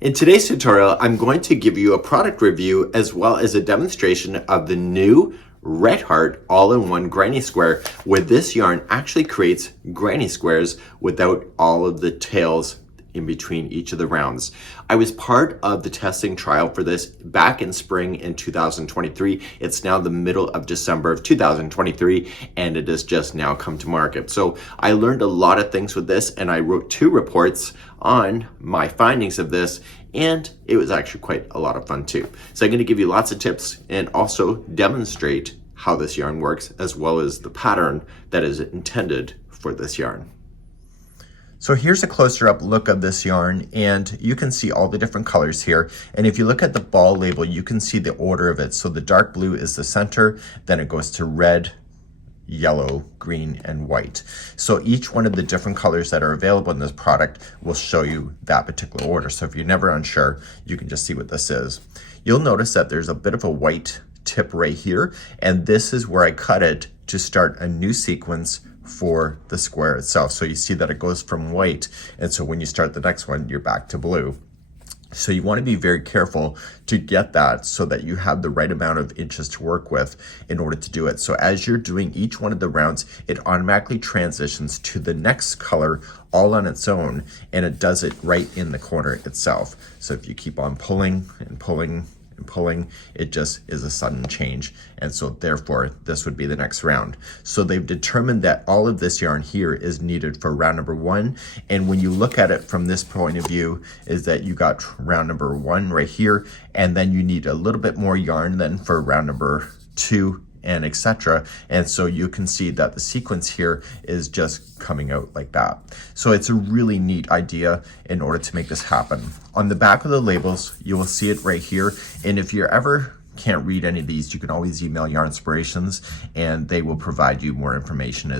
In today's tutorial, I'm going to give you a product review as well as a demonstration of the new Red Heart all-in-one granny square, where this yarn actually creates granny squares without all of the tails in between each of the rounds. I was part of the testing trial for this back in spring in 2023. It's now the middle of December of 2023, and it has just now come to market. So I learned a lot of things with this, and I wrote 2 reports on my findings of this, and it was actually quite a lot of fun too. So I'm going to give you lots of tips and also demonstrate how this yarn works, as well as the pattern that is intended for this yarn. So here's a closer up look of this yarn, and you can see all the different colors here. And if you look at the ball label, you can see the order of it. So the dark blue is the center, then it goes to red, yellow, green, and white. So each one of the different colors that are available in this product will show you that particular order. So if you're never unsure, you can just see what this is. You'll notice that there's a bit of a white tip right here, and this is where I cut it to start a new sequence for the square itself. So you see that it goes from white, and so when you start the next one, you're back to blue. So you want to be very careful to get that so that you have the right amount of inches to work with in order to do it. So as you're doing each one of the rounds, it automatically transitions to the next color all on its own, and it does it right in the corner itself. So if you keep on pulling and pulling and pulling, it just is a sudden change, and so therefore this would be the next round. So they've determined that all of this yarn here is needed for round number 1, and when you look at it from this point of view, is that you got round number 1 right here, and then you need a little bit more yarn then for round number 2, and etc. And so you can see that the sequence here is just coming out like that. So it's a really neat idea in order to make this happen. On the back of the labels, you will see it right here. And if you're ever can't read any of these, you can always email Yarnspirations and they will provide you more information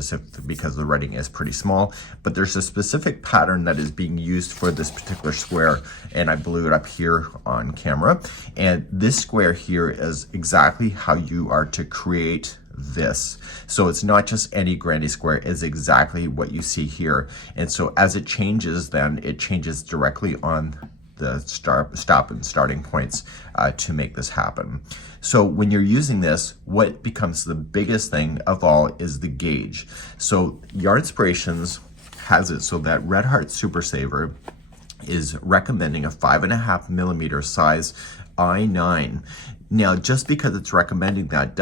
because the writing is pretty small. But there's a specific pattern that is being used for this particular square, and I blew it up here on camera. And this square here is exactly how you are to create this. So it's not just any granny square, it's exactly what you see here. And so as it changes, then it changes directly on the stop and starting points to make this happen. So when you're using this, what becomes the biggest thing of all is the gauge. So Yarnspirations has it so that Red Heart Super Saver is recommending a 5.5 millimeter size I9. Now, just because it's recommending that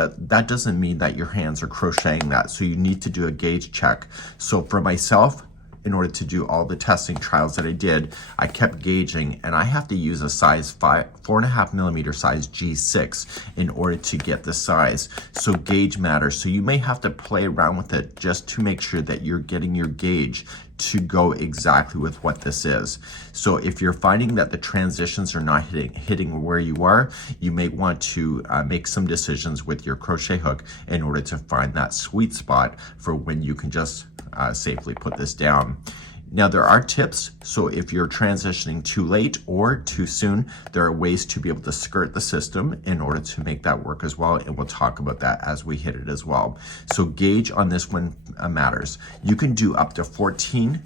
doesn't mean that your hands are crocheting that. So you need to do a gauge check. So for myself, in order to do all the testing trials that I did, I kept gauging, and I have to use a size 4.5 millimeter size G6 in order to get the size. So gauge matters. So you may have to play around with it just to make sure that you're getting your gauge to go exactly with what this is. So if you're finding that the transitions are not hitting where you are, you may want to make some decisions with your crochet hook in order to find that sweet spot for when you can just safely put this down. Now there are tips, so if you're transitioning too late or too soon, there are ways to be able to skirt the system in order to make that work as well, and we'll talk about that as we hit it as well. So gauge on this one matters. You can do up to 14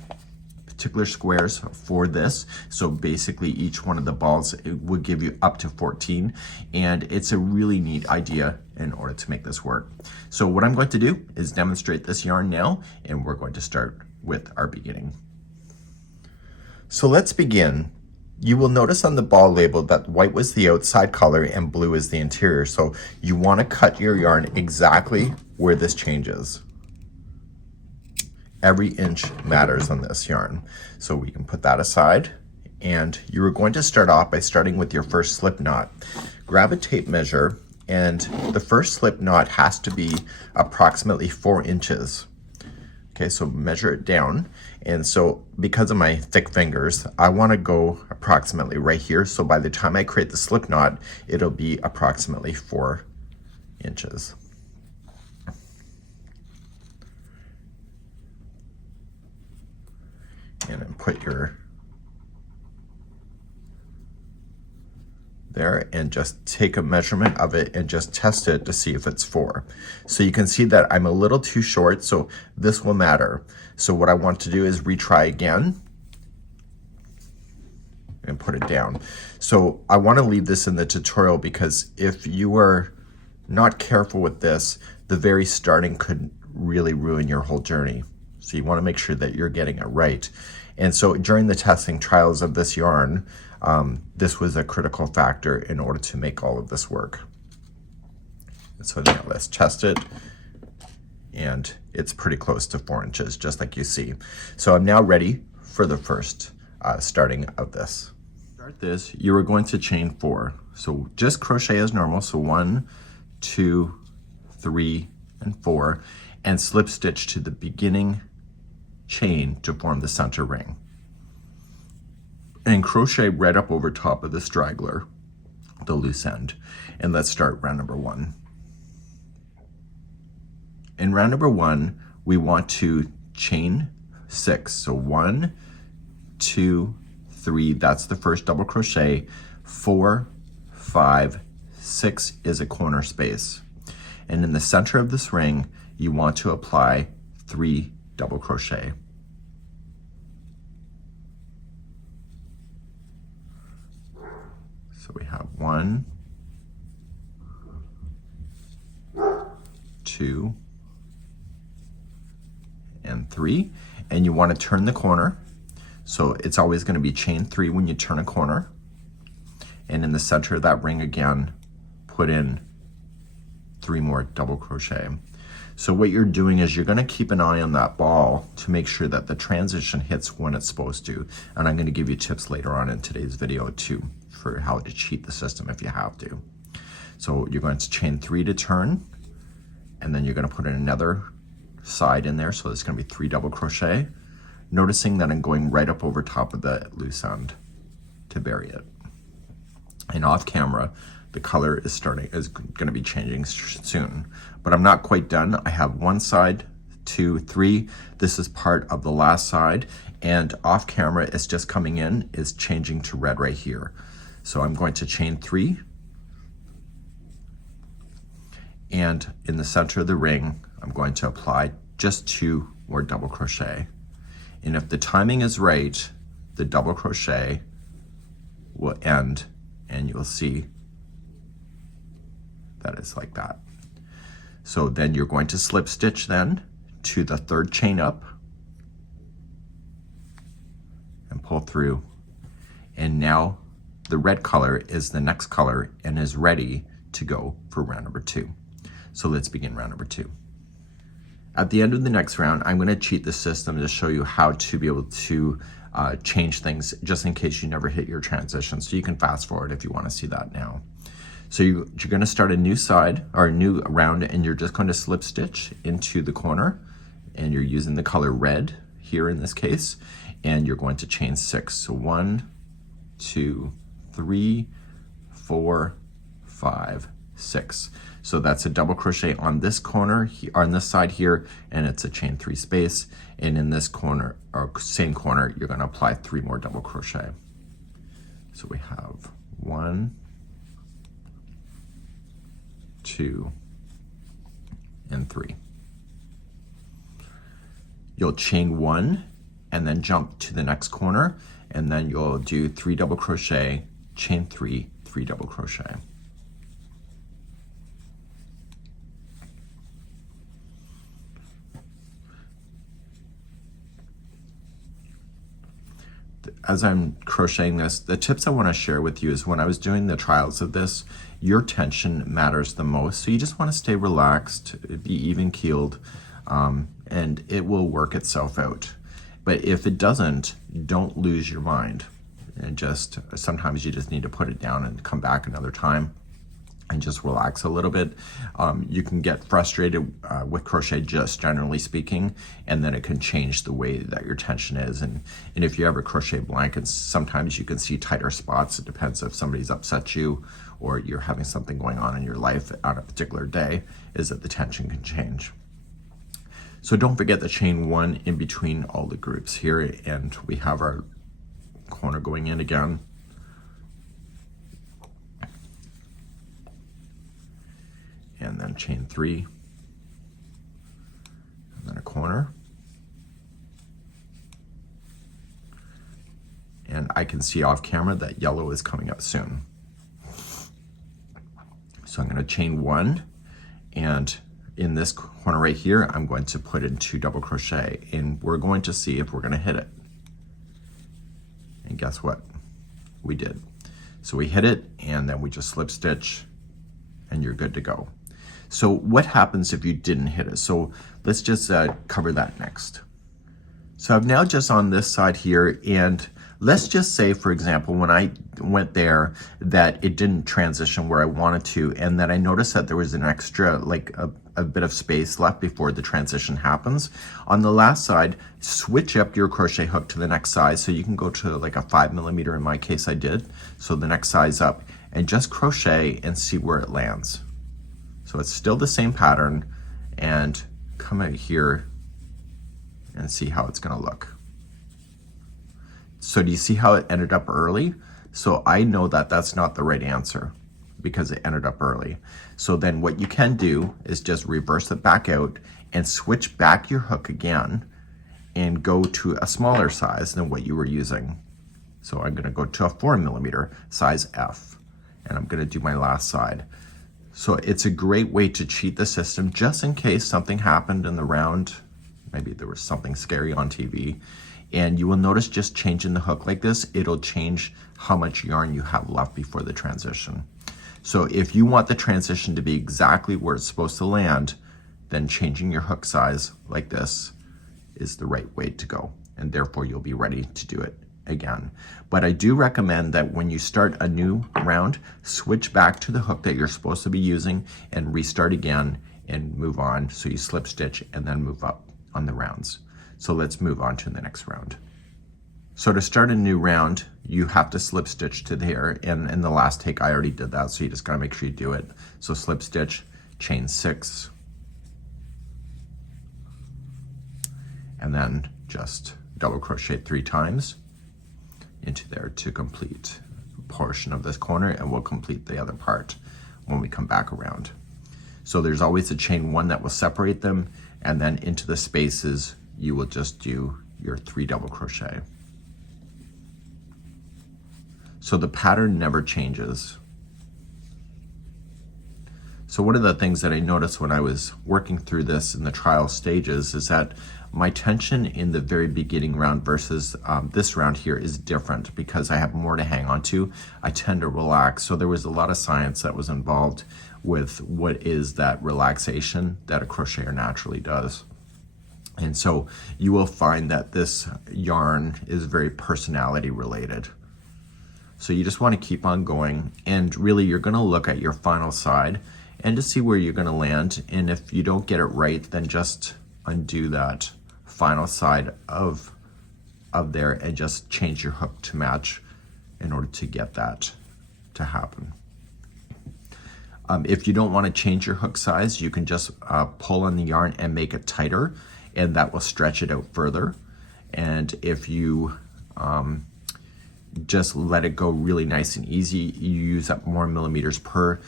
particular squares for this, so basically each one of the balls would give you up to 14, and it's a really neat idea in order to make this work. So what I'm going to do is demonstrate this yarn now, and we're going to start with our beginning. So let's begin. You will notice on the ball label that white was the outside color and blue is the interior, so you want to cut your yarn exactly where this changes. Every inch matters on this yarn. So we can put that aside, and you are going to start off by starting with your first slip knot. Grab a tape measure, and the first slip knot has to be approximately 4 inches. Okay, so measure it down. And so because of my thick fingers, I want to go approximately right here. So by the time I create the slip knot, it'll be approximately 4 inches. And then put your there and just take a measurement of it and just test it to see if it's 4. So you can see that I'm a little too short, so this will matter. So what I want to do is retry again. and put it down. So I want to leave this in the tutorial because if you are not careful with this, the very starting could really ruin your whole journey. So you want to make sure that you're getting it right. And so during the testing trials of this yarn, this was a critical factor in order to make all of this work. So now let's test it. And it's pretty close to 4 inches, just like you see. So I'm now ready for the first starting of this. To start this, you are going to chain 4. So just crochet as normal. So 1, 2, 3, and 4, and slip stitch to the beginning chain to form the center ring. And crochet right up over top of the straggler, the loose end. And let's start round number 1. In round number 1, we want to chain 6. So 1, 2, 3, that's the first double crochet. 4, 5, 6 is a corner space. And in the center of this ring, you want to apply 3 double crochet. So we have 1, 2, and 3, and you want to turn the corner. So it's always going to be chain 3 when you turn a corner. And in the center of that ring again, put in 3 more double crochet. So what you're doing is you're going to keep an eye on that ball to make sure that the transition hits when it's supposed to. And I'm going to give you tips later on in today's video too for how to cheat the system if you have to. So you're going to chain 3 to turn, and then you're going to put in another side in there, so there's going to be 3 double crochet, noticing that I'm going right up over top of the loose end to bury it. And off camera, the color is going to be changing soon, but I'm not quite done. I have 1 side, 2, 3. This is part of the last side, and off camera it's just coming in, is changing to red right here. So I'm going to chain 3, and in the center of the ring, I'm going to apply just 2 more double crochet. And if the timing is right, the double crochet will end, and you'll see that it's like that. So then you're going to slip stitch then to the 3rd chain up and pull through. And now the red color is the next color and is ready to go for round number 2. So let's begin round number 2. At the end of the next round, I'm going to cheat the system to show you how to be able to change things just in case you never hit your transition. So you can fast forward if you want to see that now. So you're going to start a new side or a new round, and you're just going to slip stitch into the corner, and you're using the color red here in this case, and you're going to chain 6. So 1, 2, 3, 4, 5, 6. So that's a double crochet on this corner, on this side here, and it's a chain 3 space. And in this corner, or same corner, you're going to apply 3 more double crochet. So we have 1, 2, and 3. You'll chain 1 and then jump to the next corner, and then you'll do 3 double crochet, chain 3, 3 double crochet. As I'm crocheting this, the tips I want to share with you is when I was doing the trials of this, your tension matters the most. So you just want to stay relaxed, be even keeled, and it will work itself out. But if it doesn't, don't lose your mind. And just sometimes you just need to put it down and come back another time and just relax a little bit. You can get frustrated with crochet, just generally speaking, and then it can change the way that your tension is. And if you ever crochet blankets, sometimes you can see tighter spots. It depends if somebody's upset you or you're having something going on in your life on a particular day, is that the tension can change. So don't forget to chain 1 in between all the groups here, and we have our corner going in again. And then chain 3, and then a corner, and and I can see off camera that yellow is coming up soon. So I'm going to chain 1, and in this corner right here, I'm going to put in 2 double crochet, and we're going to see if we're going to hit it. And guess what? We did. So we hit it, and then we just slip stitch, and you're good to go. So what happens if you didn't hit it? So let's just cover that next. So I'm now just on this side here, and let's just say, for example, when I went there, that it didn't transition where I wanted to, and that I noticed that there was an extra, like a bit of space left before the transition happens. On the last side, switch up your crochet hook to the next size. So you can go to like a 5mm, in my case I did. So the next size up, and just crochet and see where it lands. So it's still the same pattern, and come out here and see how it's gonna look. So do you see how it ended up early? So I know that that's not the right answer because it ended up early. So then what you can do is just reverse it back out and switch back your hook again and go to a smaller size than what you were using. So I'm gonna go to a 4mm, size F, and I'm gonna do my last side. So it's a great way to cheat the system just in case something happened in the round. Maybe there was something scary on TV. And you will notice just changing the hook like this, it'll change how much yarn you have left before the transition. So if you want the transition to be exactly where it's supposed to land, then changing your hook size like this is the right way to go. And therefore you'll be ready to do it again. But I do recommend that when you start a new round, switch back to the hook that you're supposed to be using and restart again and move on. So you slip stitch and then move up on the rounds. So let's move on to the next round. So to start a new round, you have to slip stitch to there, and in the last take I already did that, so you just gotta make sure you do it. So slip stitch, chain 6, and then just double crochet 3 times into there to complete a portion of this corner, and we'll complete the other part when we come back around. So there's always a chain 1 that will separate them, and then into the spaces you will just do your 3 double crochet. So the pattern never changes. So one of the things that I noticed when I was working through this in the trial stages is that my tension in the very beginning round versus this round here is different because I have more to hang on to. I tend to relax. So there was a lot of science that was involved with what is that relaxation that a crocheter naturally does. And so you will find that this yarn is very personality related. So you just want to keep on going, and really you're going to look at your final side and to see where you're going to land. And if you don't get it right, then just undo that final side of there and just change your hook to match in order to get that to happen. If you don't want to change your hook size, you can just pull on the yarn and make it tighter, and that will stretch it out further. And if you just let it go really nice and easy, you use up more millimeters per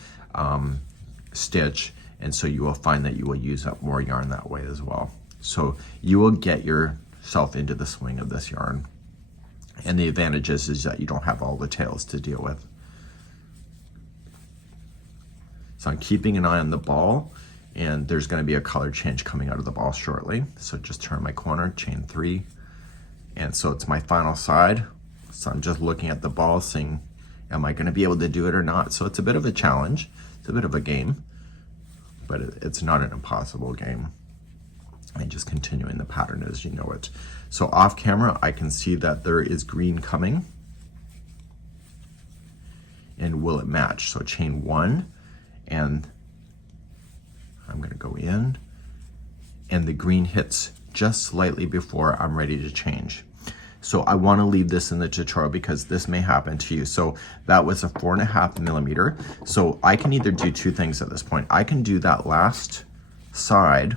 stitch, and so you will find that you will use up more yarn that way as well. So you will get yourself into the swing of this yarn. And the advantage is that you don't have all the tails to deal with. So I'm keeping an eye on the ball, and there's going to be a color change coming out of the ball shortly. So just turn my corner, chain 3, and so it's my final side. So I'm just looking at the ball, seeing, am I going to be able to do it or not? So it's a bit of a challenge. It's a bit of a game, but it's not an impossible game. And just continuing the pattern as you know it. So off camera, I can see that there is green coming. And will it match? So chain 1, and I'm going to go in, and the green hits just slightly before I'm ready to change. So I want to leave this in the tutorial because this may happen to you. So that was a 4.5mm. So I can either do 2 things at this point. I can do that last side,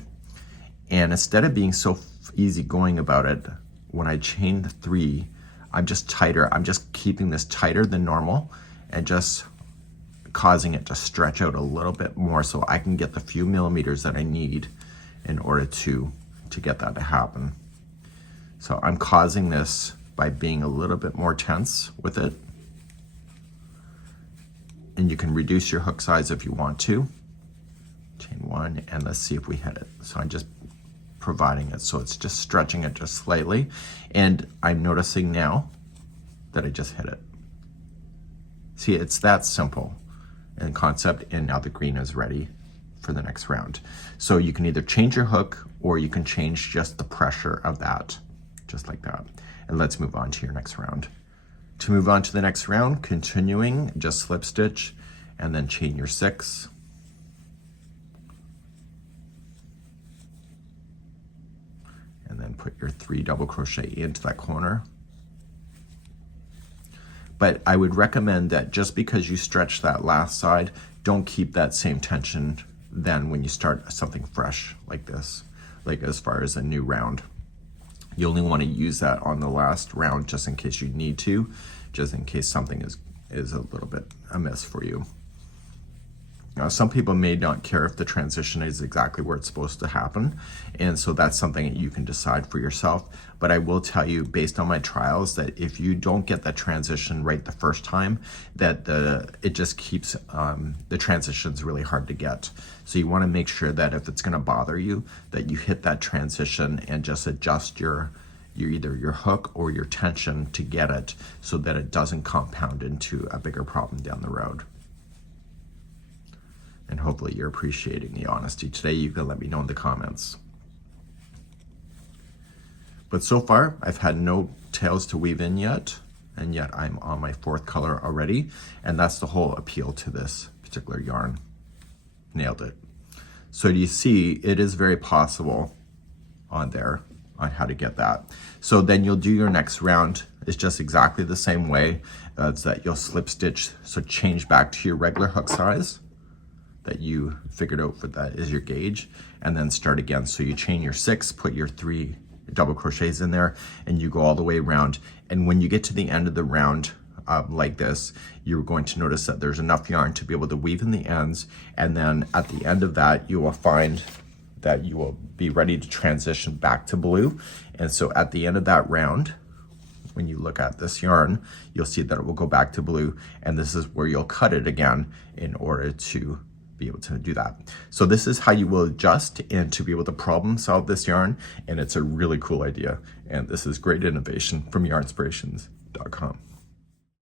and instead of being so easy going about it, when I chain the 3, I'm just tighter. I'm just keeping this tighter than normal and just causing it to stretch out a little bit more so I can get the few millimeters that I need in order to get that to happen. So I'm causing this by being a little bit more tense with it. And you can reduce your hook size if you want to. Chain 1, and let's see if we hit it. So I'm just providing it, so it's just stretching it just slightly. And I'm noticing now that I just hit it. See, it's that simple in concept, and now the green is ready for the next round. So you can either change your hook or you can change just the pressure of that, just like that. And let's move on to your next round. To move on to the next round, continuing, just slip stitch and then chain your 6. And then put your 3 double crochet into that corner. But I would recommend that just because you stretch that last side, don't keep that same tension then when you start something fresh like this, like as far as a new round. You only want to use that on the last round just in case you need to, just in case something is a little bit amiss for you. Now, some people may not care if the transition is exactly where it's supposed to happen, and so that's something that you can decide for yourself. But I will tell you, based on my trials, that if you don't get that transition right the first time, that it just keeps the transitions really hard to get. So you want to make sure that if it's going to bother you, that you hit that transition and just adjust your either your hook or your tension to get it, so that it doesn't compound into a bigger problem down the road. And hopefully you're appreciating the honesty today. You can let me know in the comments. But so far, I've had no tails to weave in yet, and yet I'm on my 4th color already, and that's the whole appeal to this particular yarn. Nailed it. So do you see, it is very possible on there on how to get that. So then you'll do your next round. It's just exactly the same way. It's that you'll slip stitch, so change back to your regular hook size that you figured out for that is your gauge, and then start again. So you chain your 6, put your 3 double crochets in there, and you go all the way around. And when you get to the end of the round like this, you're going to notice that there's enough yarn to be able to weave in the ends, and then at the end of that you will find that you will be ready to transition back to blue. And so at the end of that round, when you look at this yarn, you'll see that it will go back to blue, and this is where you'll cut it again in order to be able to do that. So this is how you will adjust and to be able to problem solve this yarn, and it's a really cool idea. And this is great innovation from yarnspirations.com.